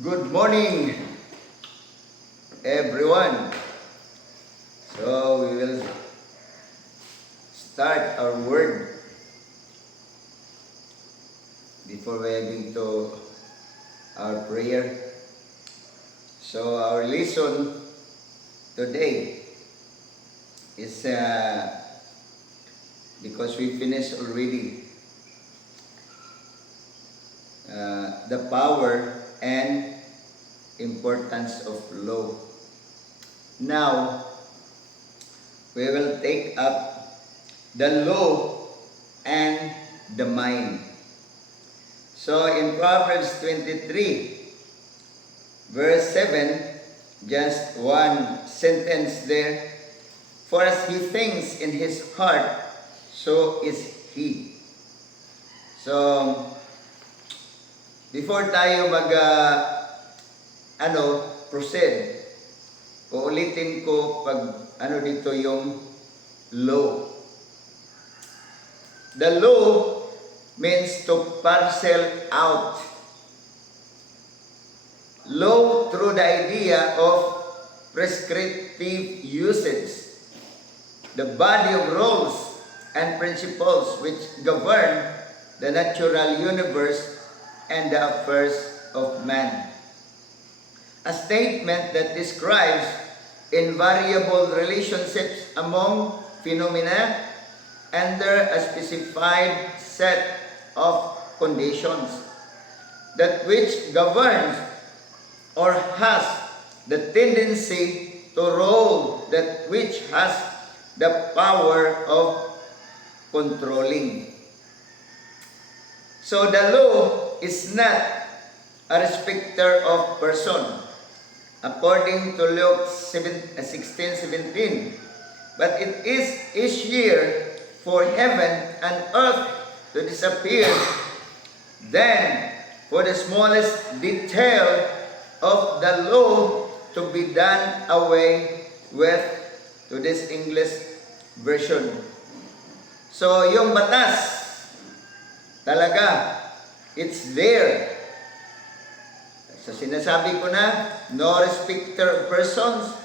Good morning, everyone. So we will start our word before we heading to our prayer. So our lesson today is because we finished already the power and importance of law. Now, we will take up the law and the mind. So in Proverbs 23, verse 7, just one sentence there. For as he thinks in his heart, so is he. So, before tayo proceed, uulitin ko pag dito yung law. The law means to parcel out. Law through the idea of prescriptive usage. The body of rules and principles which govern the natural universe and the affairs of man. A statement that describes invariable relationships among phenomena under a specified set of conditions, that which governs or has the tendency to rule that which has the power of controlling. So the law is not a respecter of person, according to Luke 16:17, but it is easier for heaven and earth to disappear than for the smallest detail of the law to be done away with, to this English version. So yung batas talaga, it's there. So sinasabi ko na, no respecter of persons,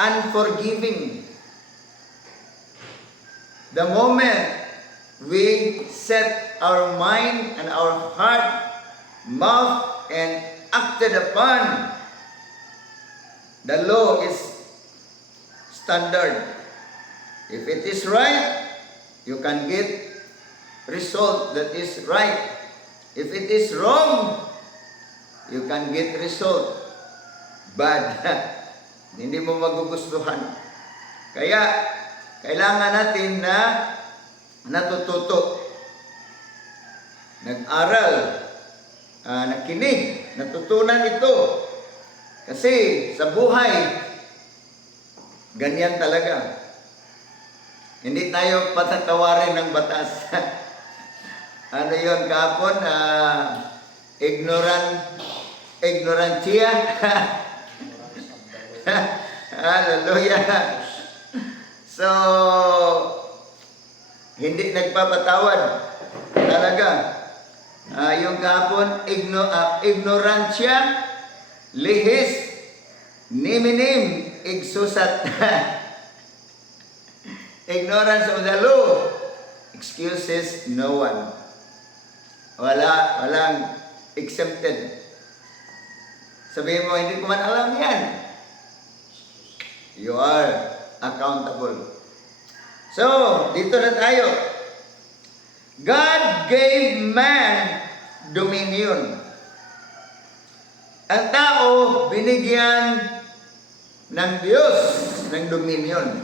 unforgiving. The moment we set our mind and our heart, mouth, and acted upon, the law is standard. If it is right, you can get result that is right. If it is wrong, you can get result bad. Hindi mo magugustuhan. Kaya, kailangan natin na natututo, nag-aral, nakinig, natutunan ito. Kasi sa buhay, ganyan talaga. Hindi tayo patatawarin ng batas. Ano yun kahapon? Ignorantia. Hallelujah. So, hindi nagpapatawad. Talaga. Yung kahapon, ignorantia, lihis, niminim, igsusat. Ignorance of the law excuses no one. Walang exempted. Sabihin mo, hindi ko man alam yan. You are accountable. So, dito na tayo. God gave man dominion. Ang tao, binigyan ng Diyos ng dominion.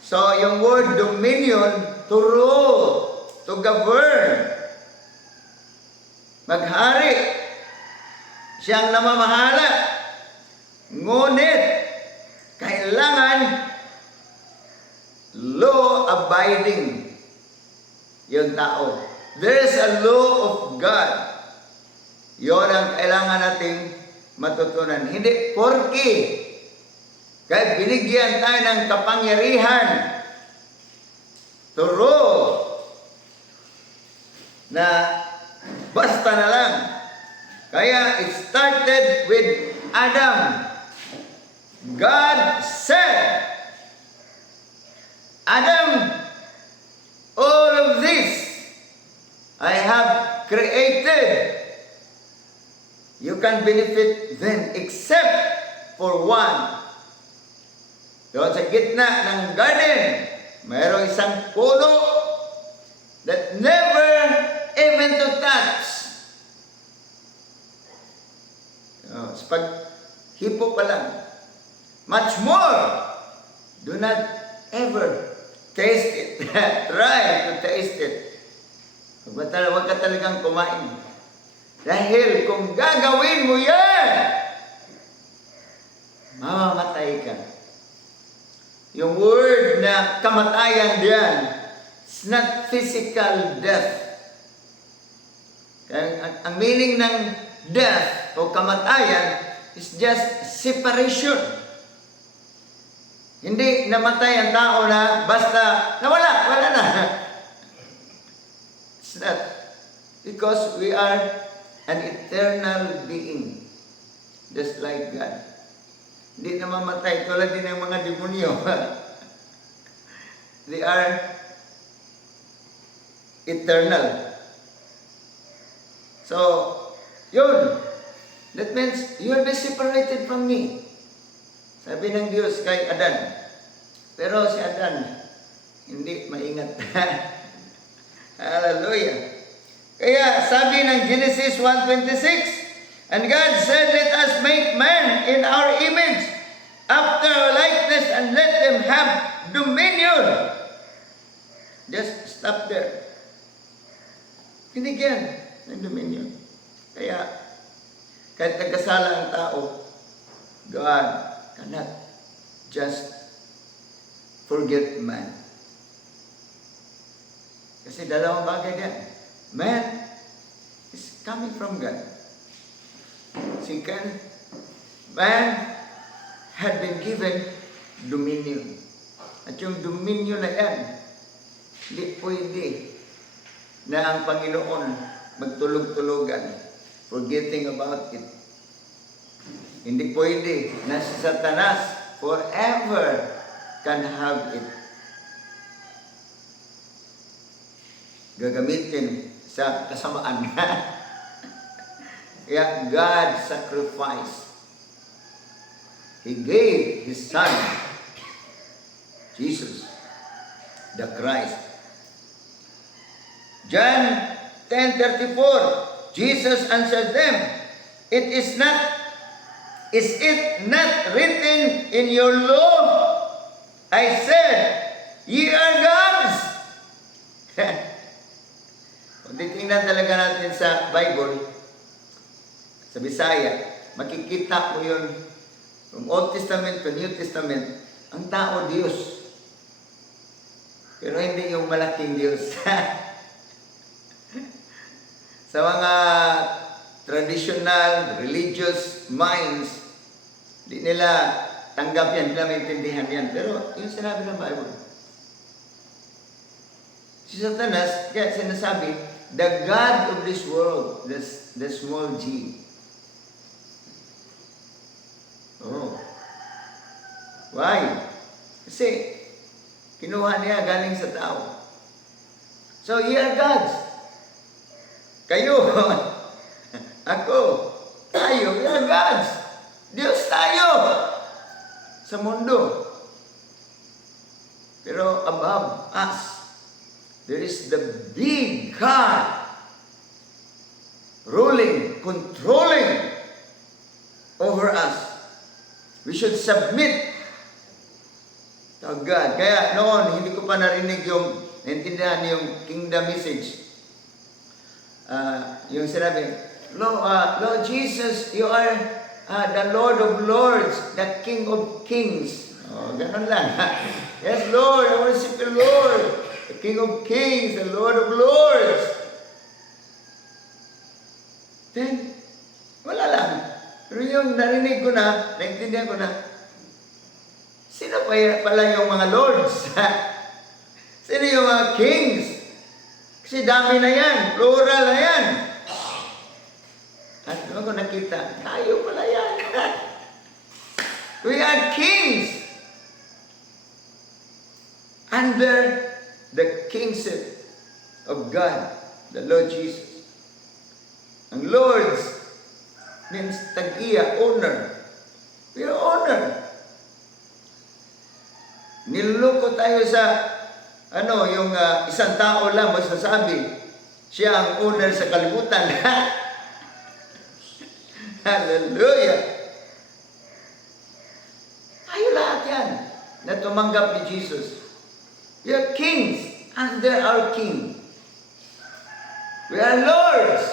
So, yung word dominion, to rule, to govern, maghari, siyang namamahala. Ngunit, kailangan law-abiding yung tao. There is a law of God. Yun ang kailangan nating matutunan. Hindi porke kahit binigyan tayo ng kapangyarihan to rule, na Basta na lang. Kaya it started with Adam. God said, Adam, all of this I have created. You can benefit them except for one. Doon sa gitna ng garden, mayroong isang puno that never even to touch. Sa paghipo pa lang. Much more, do not ever taste it. Try to taste it. Huwag ka talagang kumain. Dahil kung gagawin mo yan, mamamatay ka. Yung word na kamatayan diyan, it's not physical death. Ang meaning ng death o kamatayan is just separation. Hindi namatay ang tao na basta wala na. It's not. Because we are an eternal being. Just like God. Hindi na mamatay. Tulad din ng mga demonyo. They are eternal. So, yun. That means, you will be separated from me. Sabi ng Diyos kay Adan. Pero si Adan, hindi maingat. Hallelujah. Kaya sabi ng Genesis 1:26, and God said, let us make man in our image, after our likeness, and let them have dominion. Just stop there. Binigyan ng dominion. Kaya, kahit nagkasala ang tao, God cannot just forget man. Kasi dalawang bagay yan. Man is coming from God. Second, man had been given dominion. At yung dominion na yan, hindi pwede na ang Panginoon magtulog-tulugan, forgetting about it. Hindi pwede na si Satanas forever can have it. Gagamitin sa kasamaan. Kaya God sacrificed. He gave His Son, Jesus, the Christ. John 10:34, Jesus answered them, Is it not written in your law? I said, ye are gods. Kung titingnan talaga natin sa Bible, sa Bisaya, makikita mo yun from Old Testament to New Testament, ang tao Diyos. Pero hindi yung malaking Diyos. Sa mga traditional, religious minds, di nila tanggap yan, di nila maintindihan yan. Pero yung sinabi ng Bible, si Satanas, kaya sinasabi, the God of this world, the small g. Oh. Why? Kasi, kinuha niya galing sa tao. So, ye are gods. Kayo, ako, tayo, we are gods. Diyos tayo sa mundo. Pero above us, there is the big God ruling, controlling over us. We should submit to God. Kaya noon, hindi ko pa narinig naintindihan yung kingdom message. Yung sinabi, Lord Jesus, you are the Lord of Lords, the King of Kings. Oh, ganun lang. Yes, Lord, I worship you, Lord, the King of Kings, the Lord of Lords. Then, wala lang. Pero yung narinig ko na, naintindihan ko na, sino pala yung mga lords? Sino yung mga kings? Kasi dami na yan, plural na yan. At ano ko nakita, tayo pala yan. We are kings under the kingship of God, the Lord Jesus. Ang Lord's means tag-iya, owner. We are owner. Niluloko tayo sa yung isang tao lang masasabi, siya ang owner sa kalibutan. Hallelujah! Tayo lahat yan na tumanggap ni Jesus. We are kings under our King. We are lords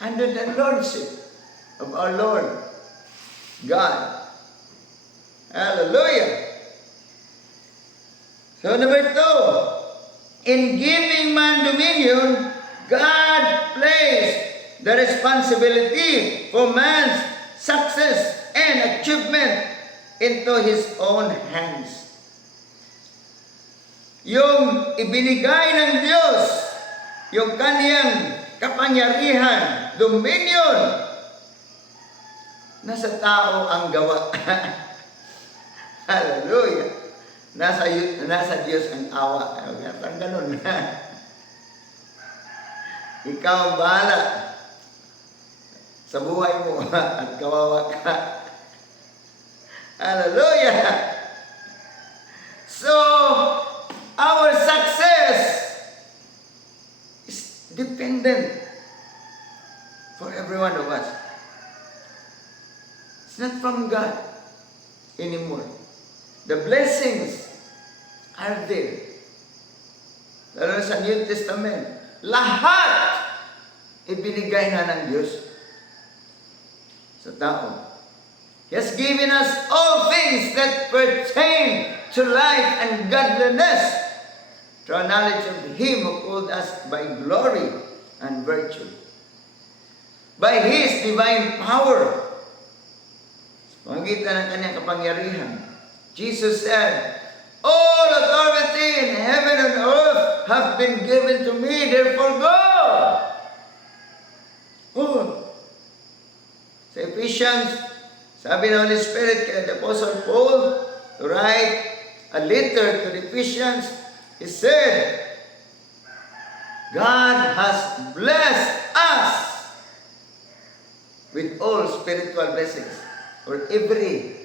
under the lordship of our Lord God. Hallelujah! So number 2, in giving man dominion, God placed the responsibility for man's success and achievement into His own hands. Yung ibinigay ng Diyos, yung kaniyang kapangyarihan, dominion, nasa tao ang gawa. Hallelujah! Nasa Diyos ang awa. Parang ganun. Ikaw ang bahala sa buhay mo at kawawa ka. Hallelujah! So, our success is dependent for every one of us. It's not from God anymore. The blessings are there. Lalo sa New Testament, lahat ibinigay na ng Diyos sa tao. He has given us all things that pertain to life and godliness through knowledge of Him who called us by glory and virtue. By His divine power, sa pamagitan ng kanyang kapangyarihan, Jesus said, all authority in heaven and earth have been given to me, therefore go. Sa Ephesians, sabi ng Holy Spirit kay the Apostle Paul to write a letter to the Ephesians, he said, God has blessed us with all spiritual blessings, or every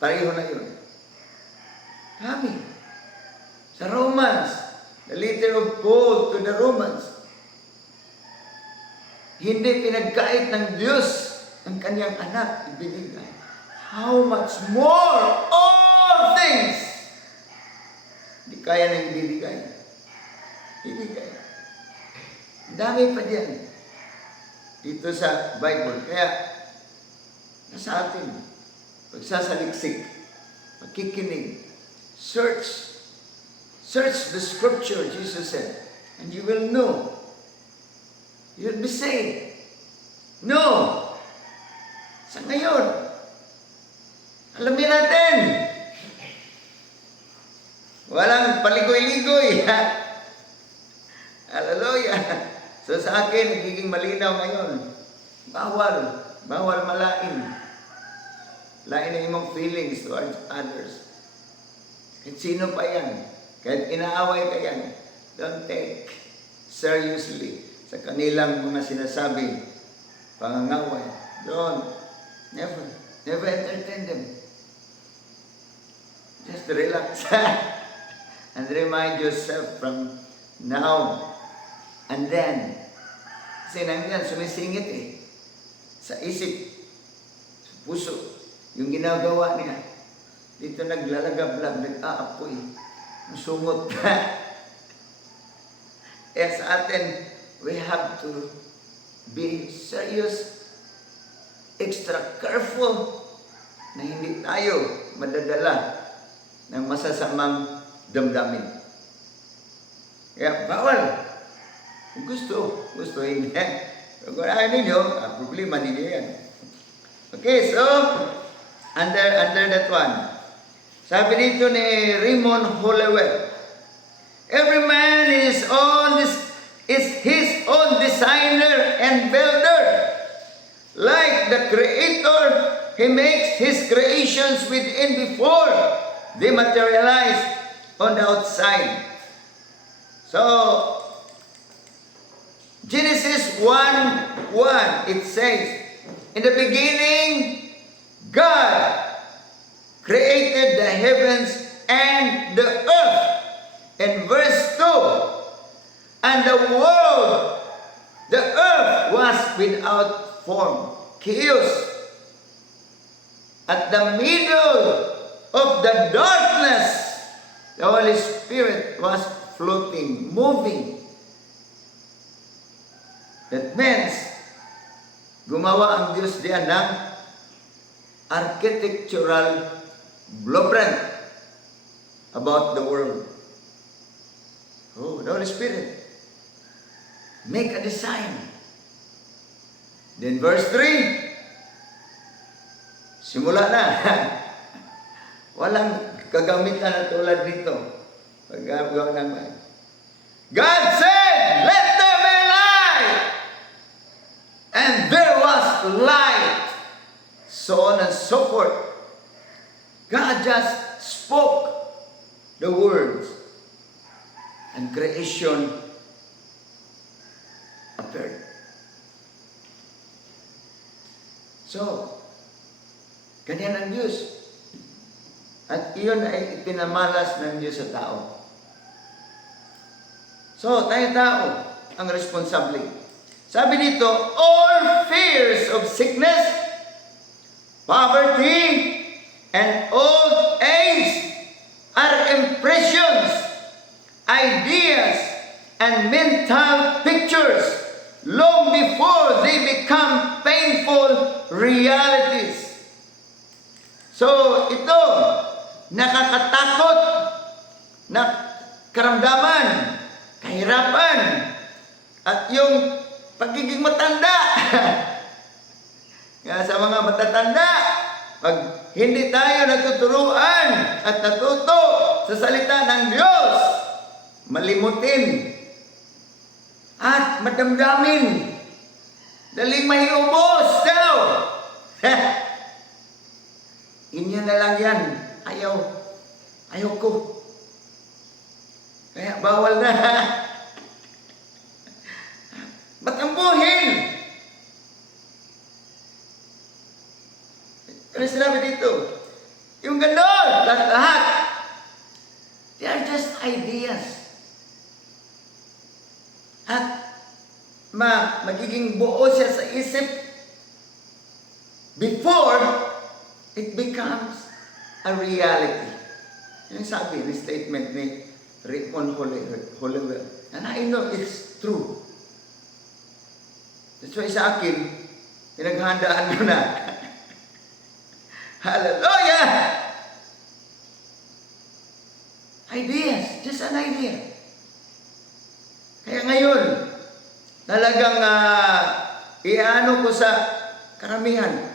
pareho na yun. Kami. Sa Romans, the letter of Paul to the Romans, hindi pinagkait ng Diyos ang kanyang anak ibinigay. How much more all things hindi kaya nang ibibigay. Ibigay. Dami pa diyan dito sa Bible. Kaya nasa atin pagsasaliksik, pagkikinig, search the scripture, Jesus said, and you will know. You'll be saved. No! Sa ngayon, alamin natin. Walang paligoy-ligoy. Hallelujah. So sa akin, nagiging malinaw ngayon. Bawal malain. Lain ang imong feelings towards others. Kahit sino pa yan. Kahit inaaway ka yan. Don't take seriously sa kanilang mga sinasabi, pangangaway. Don't. Never entertain them. Just relax. And remind yourself from now and then. Kasi nandiyan, sumisingit sa isip, sa puso, yung ginagawa niya. Dito naglalagablag, nag-aapoy, sungot. Sa atin, we have to be serious, extra careful, na hindi tayo madadala ng masasamang damdamin. Kaya bawal. Kung gusto hindi. Kung ayaw ninyo, problema ninyo yan. Okay, so, under that one, sabi dito ni Raymond Holloway, every man is his own designer and builder. Like the Creator, He makes His creations within before they materialize on the outside. So, Genesis 1:1, it says, in the beginning, God created the heavens and the earth. In verse 2, and the earth was without form, chaos. At the middle of the darkness, the Holy Spirit was floating, moving. That means, gumawa ang Diyos diyan ng architectural blueprint about the world. Oh, the Holy Spirit. Make a design. Then verse 3, simula na. Walang kagamitan na tulad nito. Paggawa ng God said, let there be light. And there was light. So on and so forth. God just spoke the words. And creation appeared. So, ganyan ang Diyos. At iyon ay ipinamalas ng Diyos sa tao. So, tayo tao ang responsable. Sabi dito, all fears of sickness, poverty, and old age are impressions, ideas, and mental pictures long before they become painful realities. So, ito, nakakatakot na karamdaman, kahirapan, at yung pagiging matanda. Kaya sa mga matatanda, pag hindi tayo natuturuan at natuto sa salita ng Diyos, malimutin at madamdamin, daling mahiubos daw. Inyo na lang yan. Ayaw ko. Kaya bawal na. Batambuhin. Ano sinabi dito? Yung ganon, lahat. They are just ideas. At magiging buo siya sa isip before it becomes a reality. Yung sabi ni statement ni Raymond Hollowell. And I know it's true. That's why sa akin, pinaghandaan mo na. Hallelujah! Ideas, just an idea. Kaya ngayon, talagang iano ko sa karamihan.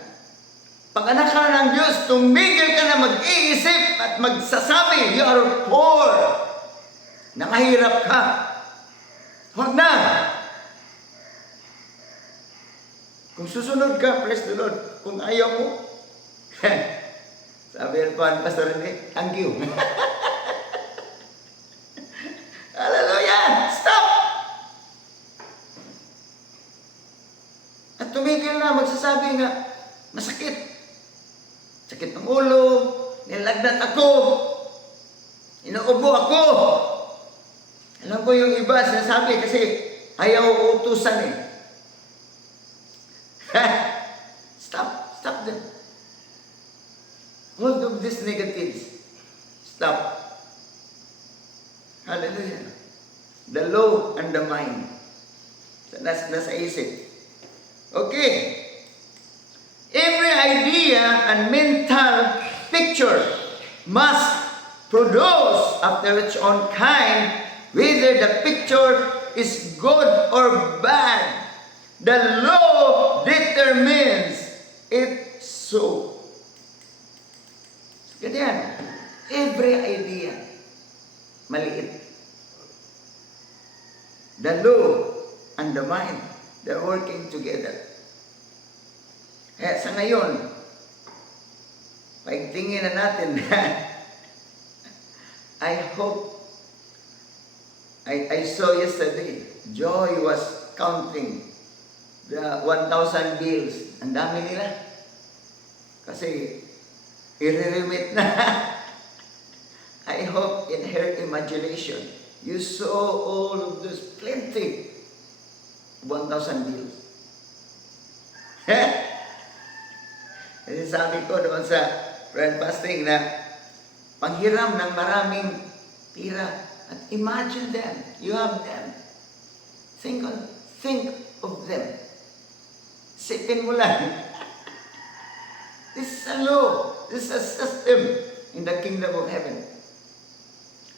Pag anak ka ng Diyos, tumigil ka na mag-iisip at magsasabi, you are poor. Nakahirap ka. Huwag na. Kung susunod ka, praise the Lord. Kung ayaw mo, sabi ng Pastor Rene, thank you. Hallelujah! Stop! At tumigil na, magsasabi nga, masakit. Sakit ng ulo, nilagnat ako, inuubo ako. Alam ko yung iba, sinasabi kasi ayaw utusan eh. Stop them. Hold of these negatives. Stop. Hallelujah. The law and the mind. Nasa isip. Okay. Every idea and mental picture must produce after its own kind, whether the picture is good or bad. The law determines it so. Ganyan. Every idea, maliit. The law and the mind They're working together. Kaya sa ngayon, paigtingin na natin. I hope, I saw yesterday, Joy was counting the 1,000 bills. Ang dami nila. Kasi, i-remit na. I hope in her imagination, you saw all of those plenty 1,000 bills. Kasi sabi ko doon sa prayer fasting na panghiram ng maraming pira. At imagine them. You have them. Think of them. Sipin mo lang. This is a law. This is a system in the kingdom of heaven.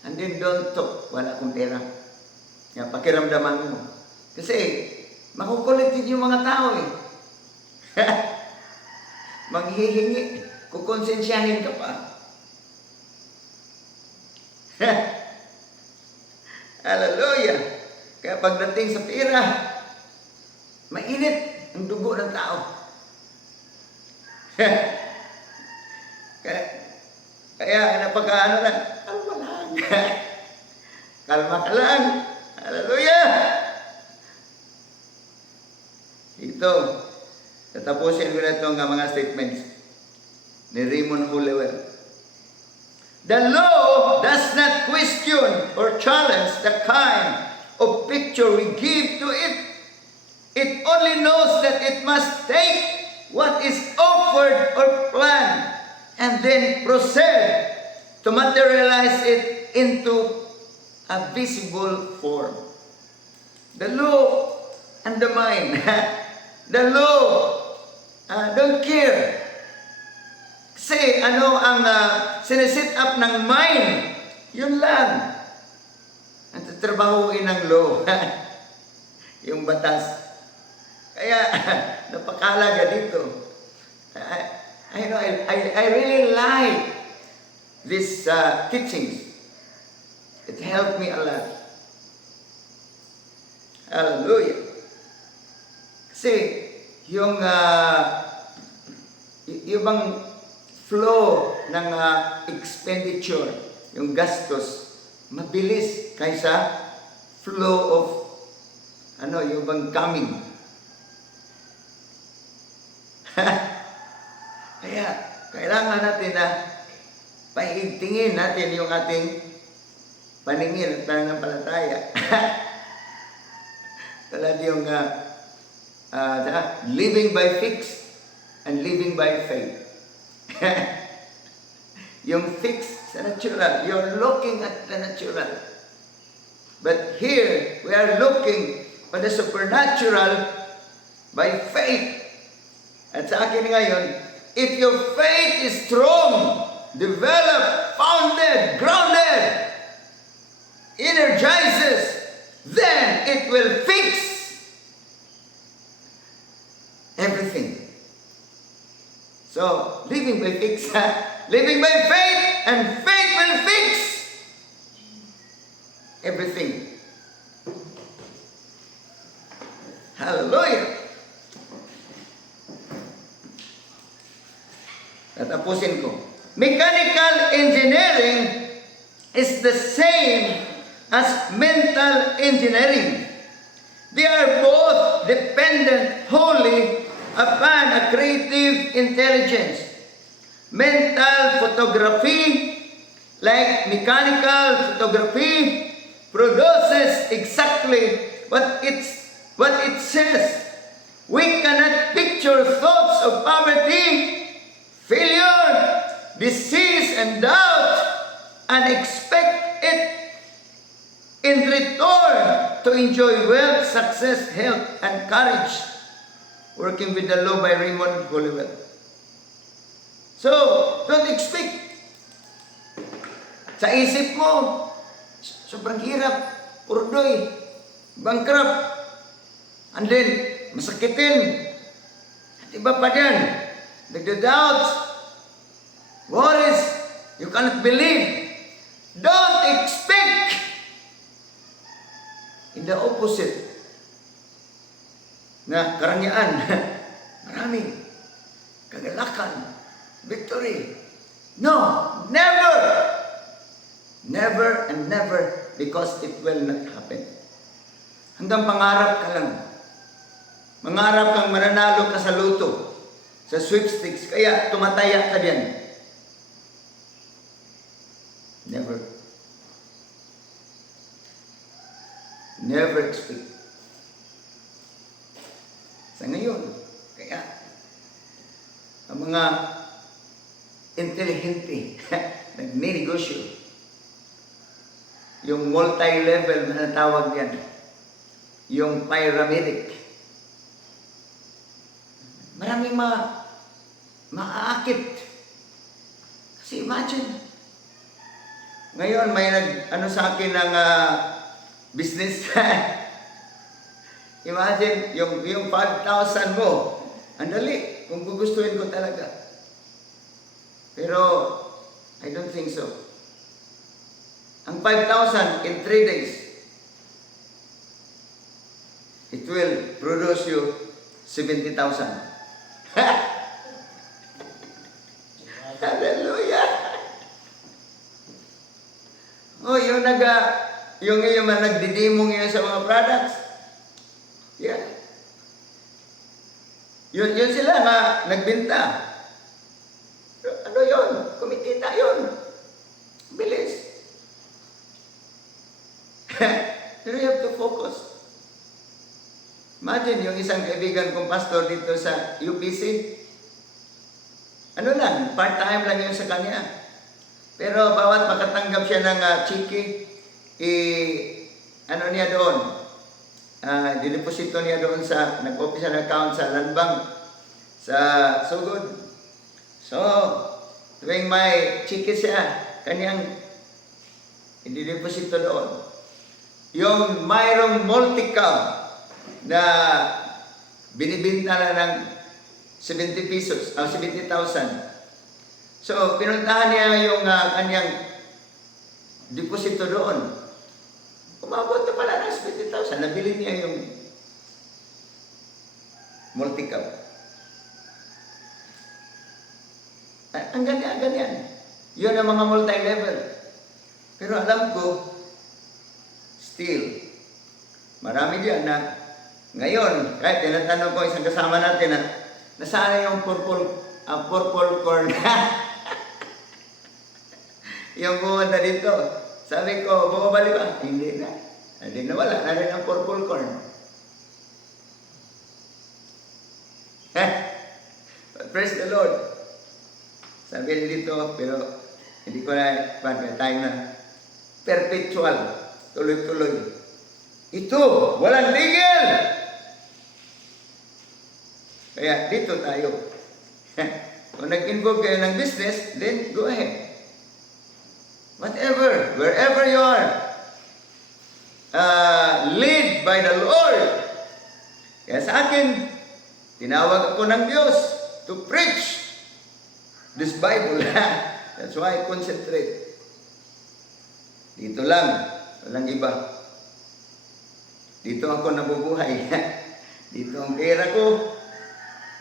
And then don't talk. Wala akong pera. Yan, pakiramdaman mo. Kasi, makukulit din yung mga tao eh. Maghihingi. Kukonsensyahin ka pa. Hallelujah! Kaya pagdating sa pera, mainit ang dugo ng tao. Kaya napaka-ano lang, kalma lang. Kalma ka lang. Hallelujah! Ito, tatapusin ko na itong mga statements ni Raymond Holliwell. The law does not question or challenge the kind of picture we give to it. It only knows that it must take what is offered or planned and then proceed to materialize it into a visible form. The law and the mind. The law don't care. Kasi ano ang sinisit up ng mind, yun lang. Ang tatrabahuin ng law. Yung batas. Kaya napakalaga dito. I really like these teachings. It helped me a lot. Hallelujah. Kasi yung bang flow ng expenditure, yung gastos, mabilis kaysa flow of yung bang coming. Kaya, kailangan natin na paigtingin natin yung ating paningin at pananampalataya. Tulad yung living by faith and living by faith. Yung fix sa natural, you're looking at the natural. But here, we are looking on the supernatural by faith. At sa akin ngayon, if your faith is strong, developed, founded, grounded, energizes, then it will fix everything. So, living by faith, living by faith, and faith will fix everything. Hallelujah! Tatapusin ko. Mechanical engineering is the same as mental engineering. They are both dependent wholly upon a creative intelligence. Mental photography, like mechanical photography, produces exactly what it says. We cannot picture thoughts of poverty, failure, disease, and doubt, and expect it in return to enjoy wealth, success, health, and courage. Working with the Law by Raymond Holliwell. So, don't expect. Sa isip mo, sobrang hirap, urdoy, bankrupt, and then, masakitin. At iba pa dyan, nagda-doubts, worries, you cannot believe. Don't expect. In the opposite, na karangyaan. Marami. Kagalakan. Victory. No, never. Never and never, because it will not happen. Hanggang pangarap ka lang. Mangarap kang mananalo ka sa luto, sa sweepstakes, kaya tumataya ka diyan. Never. Never expect. Sa ngayon, kaya ang mga intelihente nagninegosyo, yung multi-level na tawag yan, yung pyramidic, maraming maaakit. Kasi imagine, ngayon may sa akin ng business. Imagine, yung 5,000 mo, ang dali, kung gugustuhin ko talaga. Pero, I don't think so. Ang 5,000 in 3 days, it will produce you 70,000. Hallelujah! Oh, yung nagdidemo ngayon sa mga products. Yeah. Yun sila nga nagbenta. Ano yun? Kumitita yun. Bilis. Pero you have to focus. Imagine yung isang kaibigan kong pastor dito sa UPC. Ano lang, part-time lang yun sa kanya. Pero bawat makatanggap siya ng chiki, ano niya doon, dideposito niya doon sa, nag-open siya ng account sa Land Bank, sa Sugod. So, tuwing may chiki siya, kanyang dideposito doon. Yung mayroong multi-cab na binibinta na ng 70 pesos, 70,000. So, pinuntahan niya yung kanyang deposito doon. Umabot na pala ng 70,000. Nabili niya yung multi-cab. Ang ganyan. Yun ang mga multi-level. Pero alam ko, still, marami diyan na ngayon, kahit tinatanong ko isang kasama natin na nasaan yung purple corn. Yung pumunta dito, sabi ko, bumabalik ba? Hindi na. Hindi na wala. Narin ang purple corn. Praise the Lord. Sabi niya dito, pero hindi ko na, time na, perpetual. Tuloy-tuloy. Ito, walang tigil! Kaya dito tayo. Kung nag-involve kayo ng business, then go ahead. Whatever, wherever you are, lead by the Lord. Kaya sa akin, tinawag ako ng Diyos to preach this Bible. That's why I concentrate. Dito lang, walang iba. Dito ako nabubuhay. Dito ang pera ko.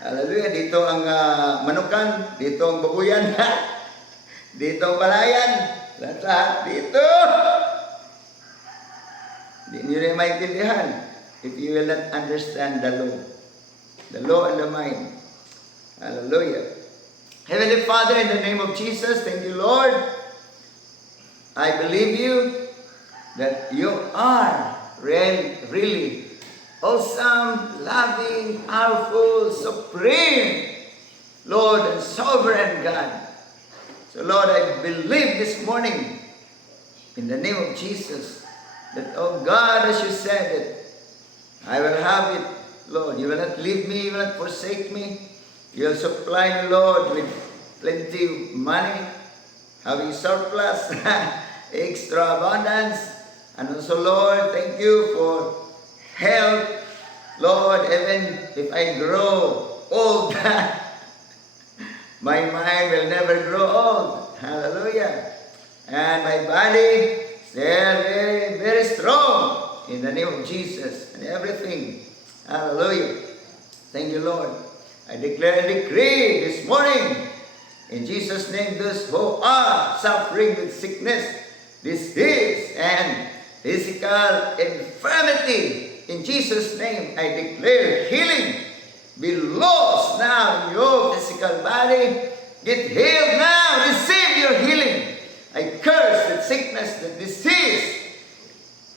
Hallelujah. Dito ang manukan. Dito ang babuyan. Dito ang palayan. Lahat dito. Hindi nyo rin maintindihan if you will not understand the law. The law and the mind. Hallelujah. Heavenly Father, in the name of Jesus, thank you, Lord. I believe you that you are really awesome, loving, powerful, supreme, Lord and sovereign God. So Lord, I believe this morning, in the name of Jesus, that, oh God, as you said it, I will have it, Lord. You will not leave me, you will not forsake me. You will supply me, Lord, with plenty of money, having surplus, extra abundance. And also, Lord, thank you for health. Lord, even if I grow old, my mind will never grow old. Hallelujah. And my body still very, very strong in the name of Jesus and everything. Hallelujah. Thank you, Lord. I declare and decree this morning, in Jesus' name, those who are suffering with sickness, disease, and physical infirmity, in Jesus' name, I declare healing. Be lost now in your physical body. Get healed now. Receive your healing. I curse the sickness, the disease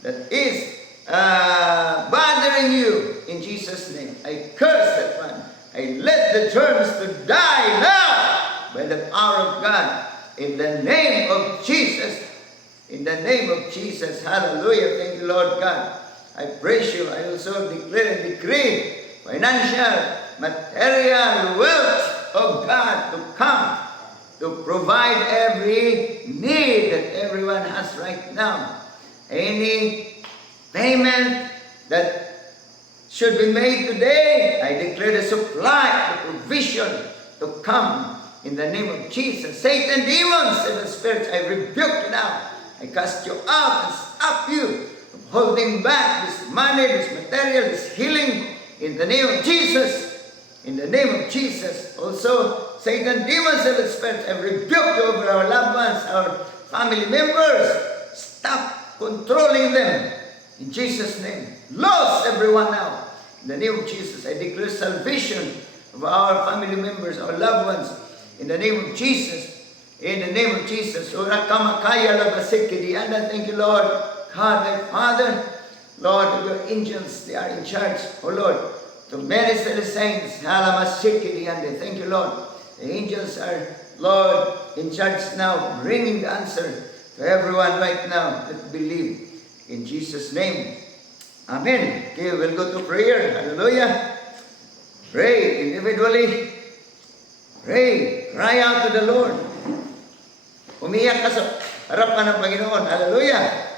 that is bothering you in Jesus' name. I curse that one. I let the germs to die now by the power of God. In the name of Jesus. In the name of Jesus. Hallelujah. Thank you, Lord God. I praise you. I also declare and decree financial, material wealth of God to come to provide every need that everyone has right now. Any payment that should be made today, I declare the supply, the provision to come in the name of Jesus. Satan, demons, and spirits, I rebuke you now. I cast you out and stop you from holding back this money, this material, this healing in the name of Jesus. In the name of Jesus. Also, Satan, demons, and spirits, I rebuke you over our loved ones, our family members. Stop controlling them. In Jesus' name. Lost everyone now. In the name of Jesus, I declare salvation of our family members, our loved ones. In the name of Jesus. In the name of Jesus. Thank you, Lord. God, my Father. Lord, your angels, they are in charge. Oh, Lord, to minister the saints. Thank you, Lord. The angels are, Lord, in charge now, bringing the answer to everyone right now that believe. In Jesus' name. Amen. Okay, we'll go to prayer. Hallelujah. Pray individually. Pray. Cry out to the Lord. Umiyak ka sa harapan ng Panginoon. Hallelujah.